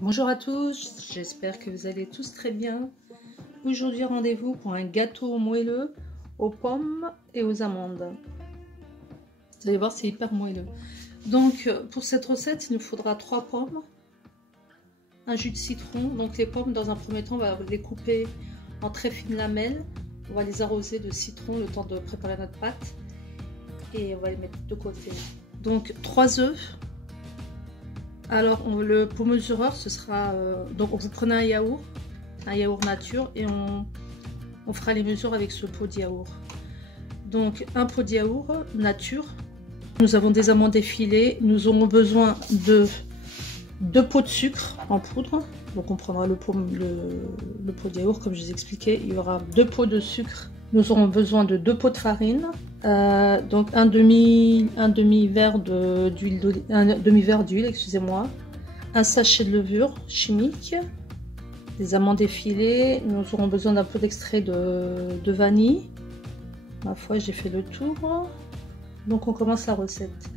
Bonjour à tous, j'espère que vous allez tous très bien. Aujourd'hui, rendez-vous pour un gâteau moelleux aux pommes et aux amandes. Vous allez voir, c'est hyper moelleux. Donc, pour cette recette, il nous faudra 3 pommes, un jus de citron. Donc, les pommes, dans un premier temps, on va les couper en très fines lamelles. On va les arroser de citron le temps de préparer notre pâte. Et on va les mettre de côté. Donc, 3 œufs. Alors, pour mesureur, ce sera... donc, vous prenez un yaourt nature, et on fera les mesures avec ce pot de yaourt. Donc, un pot de yaourt nature. Nous avons des amandes effilées. Nous aurons besoin de 2 pots de sucre en poudre. Donc, on prendra le pot de yaourt, comme je vous expliquais. Il y aura 2 pots de sucre. Nous aurons besoin de 2 pots de farine. Donc un demi-verre d'huile, excusez-moi, un sachet de levure chimique, des amandes effilées. Nous aurons besoin d'un peu d'extrait de vanille. Ma foi, j'ai fait le tour. Donc on commence la recette.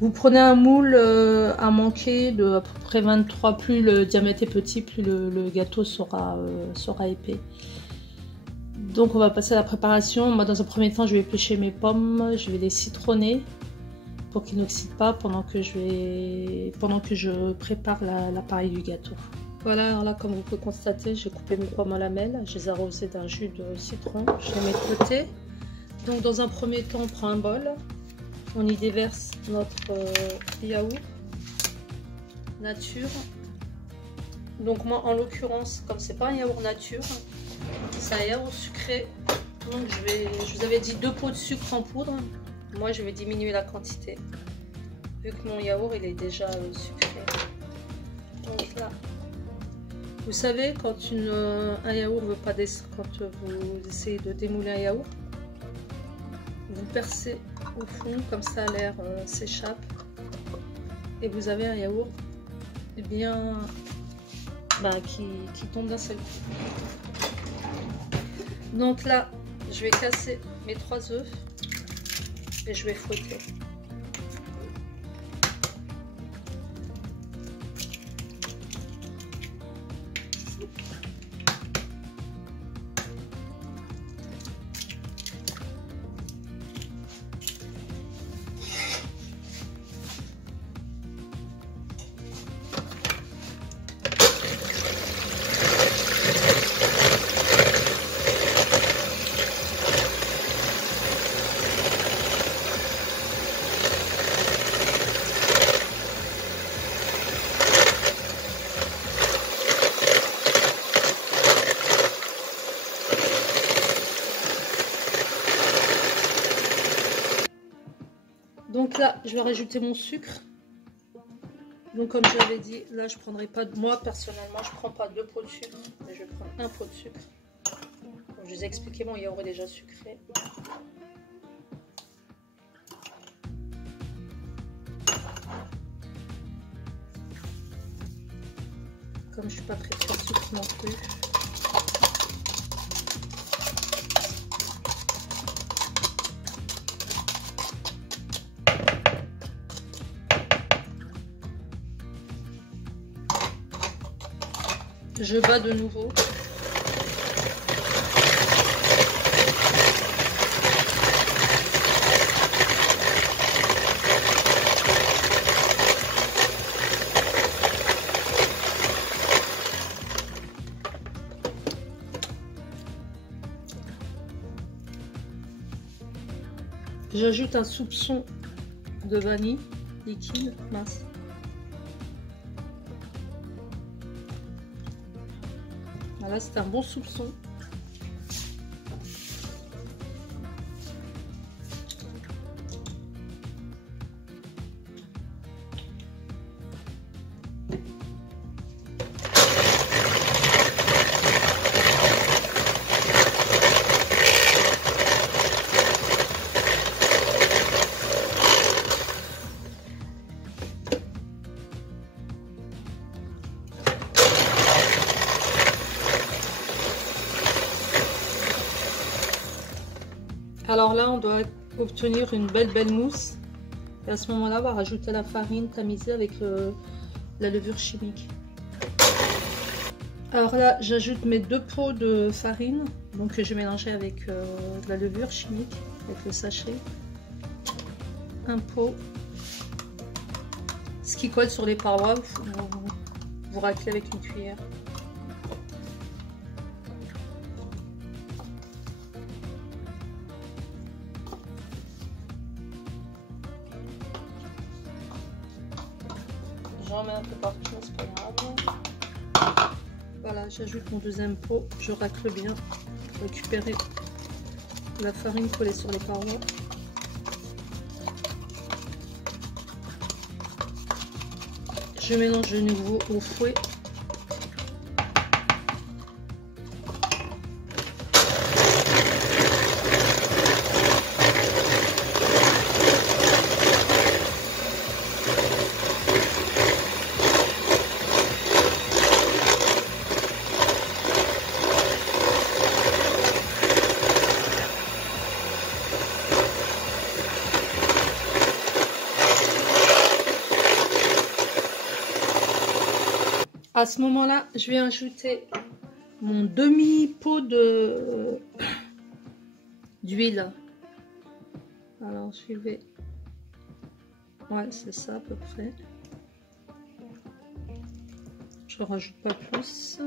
Vous prenez un moule à manquer de à peu près 23. Plus le diamètre est petit, plus le gâteau sera épais. Donc on va passer à la préparation. Moi, dans un premier temps, je vais éplucher mes pommes, je vais les citronner pour qu'ils n'oxydent pas pendant que je prépare l'appareil du gâteau. Voilà, alors là, comme vous pouvez constater, j'ai coupé mes pommes en lamelles, je les ai arrosées d'un jus de citron, je les mets de côté. Donc dans un premier temps, on prend un bol, on y déverse notre yaourt nature. Donc moi, en l'occurrence, comme c'est pas un yaourt nature, c'est un yaourt sucré, donc je vous avais dit 2 pots de sucre en poudre. Moi, je vais diminuer la quantité vu que mon yaourt il est déjà sucré. Donc là, vous savez, quand un yaourt veut pas descendre, quand vous essayez de démouler un yaourt, vous percez au fond, comme ça l'air s'échappe, et vous avez un yaourt bien qui tombe d'un seul coup. Donc là, je vais casser mes 3 œufs et je vais fouetter. Donc là, je vais rajouter mon sucre. Donc comme je l'avais dit, là je prendrai pas, moi personnellement, je prends pas 2 pots de sucre, mais je vais prendre un pot de sucre. Comme je vous ai expliqué, mon yaourt est déjà sucré. Comme je suis pas très sucre non plus. Je bats de nouveau. J'ajoute un soupçon de vanille liquide, mince. Voilà, c'est un bon soupçon. Alors là, on doit obtenir une belle mousse. Et à ce moment-là, on va rajouter la farine tamisée avec la levure chimique. Alors là, j'ajoute mes 2 pots de farine, donc que j'ai mélangé avec de la levure chimique, avec le sachet. Un pot. Ce qui colle sur les parois, vous raclez avec une cuillère. J'en mets un peu partout, c'est pas grave. Voilà, j'ajoute mon 2e pot, je racle bien pour récupérer la farine collée sur les parois. Je mélange de nouveau au fouet. À ce moment-là, je vais ajouter mon demi-pot d'huile. Alors, je vais... Ouais, c'est ça à peu près. Je rajoute pas plus.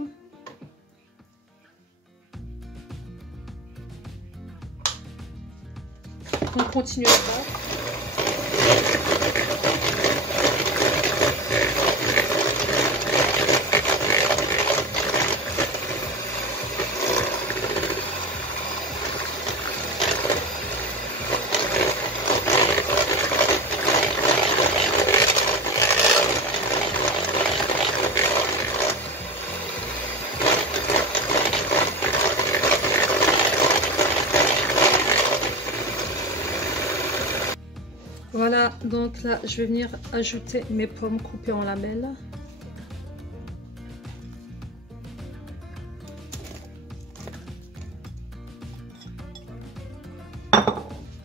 On continue à battre. Voilà, donc là, je vais venir ajouter mes pommes coupées en lamelles.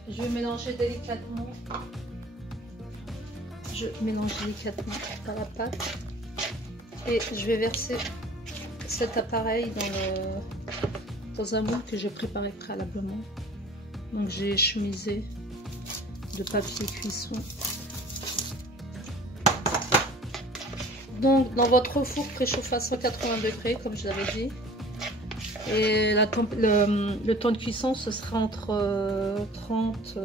Je vais mélanger délicatement. Je mélange délicatement dans la pâte. Et je vais verser cet appareil dans un moule que j'ai préparé préalablement. Donc j'ai chemisé de papier cuisson. Donc dans votre four préchauffé à 180 degrés comme je l'avais dit, et le temps de cuisson ce sera entre 30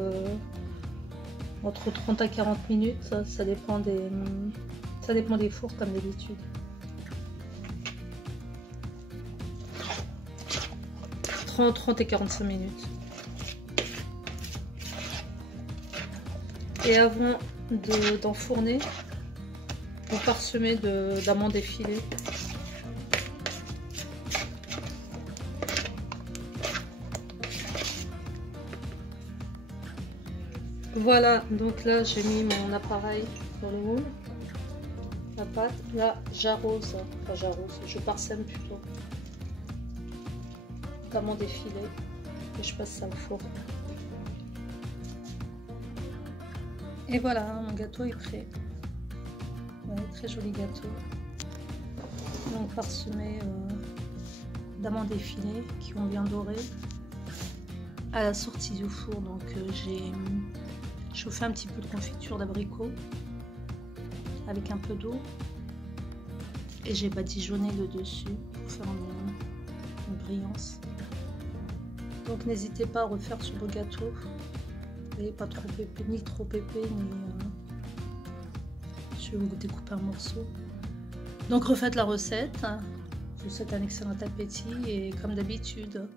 à 40 minutes, ça dépend des fours comme d'habitude. Entre 30 et 45 minutes. Et avant d'enfourner, vous parsemez d'amandes effilées. Voilà, donc là j'ai mis mon appareil dans le moule, la pâte. Là j'arrose, je parsème plutôt d'amandes effilées et je passe ça au four. Et voilà, mon gâteau est prêt. Ouais, très joli gâteau. Donc parsemé d'amandes effilées qui ont bien doré. À la sortie du four, donc j'ai chauffé un petit peu de confiture d'abricot avec un peu d'eau et j'ai badigeonné le dessus pour faire une brillance. Donc n'hésitez pas à refaire sur vos gâteaux. Et pas trop épais, ni trop épais, ni je vais vous découper un morceau. Donc refaites la recette. Je vous souhaite un excellent appétit et comme d'habitude,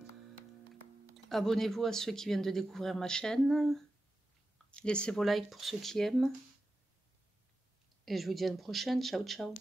abonnez-vous à ceux qui viennent de découvrir ma chaîne. Laissez vos likes pour ceux qui aiment. Et je vous dis à une prochaine. Ciao, ciao.